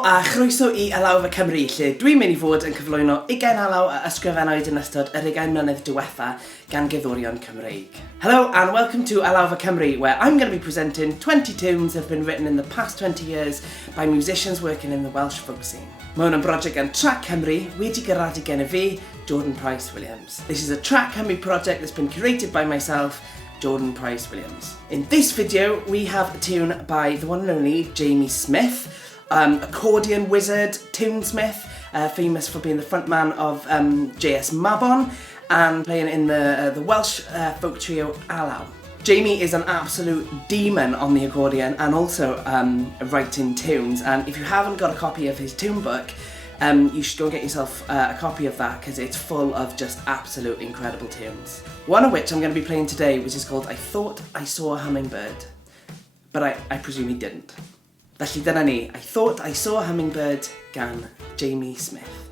Helo a chroeso I Alawfa Cymru, lle dwi'n mynd I fod yn cyflwyno 20 alaw a ysgrifennwyd yn ystod yr 20 mlynedd diwethaf gan gyddorion Cymreig. Hello and welcome to Alawfa Cymru, where I'm going to be presenting 20 tunes that have been written in the past 20 years by musicians working in the Welsh folk scene. Mae hwn yn brosiect gan Trac Cymru, wedi gyrradu gen fi, Jordan Price Williams. This is a Trac Cymru project that's been curated by myself, Jordan Price Williams. In this video, we have a tune by the one and only Jamie Smith, accordion wizard, tunesmith, famous for being the frontman of JS Mabon and playing in the Welsh folk trio Alaw. Jamie is an absolute demon on the accordion and also writing tunes, and if you haven't got a copy of his tune book, you should go and get yourself a copy of that because it's full of just absolute incredible tunes. One of which I'm going to be playing today, which is called I Thought I Saw a Hummingbird, but I presume he didn't. Felly dyna ni, I Thought I Saw a Hummingbird gan Jamie Smith.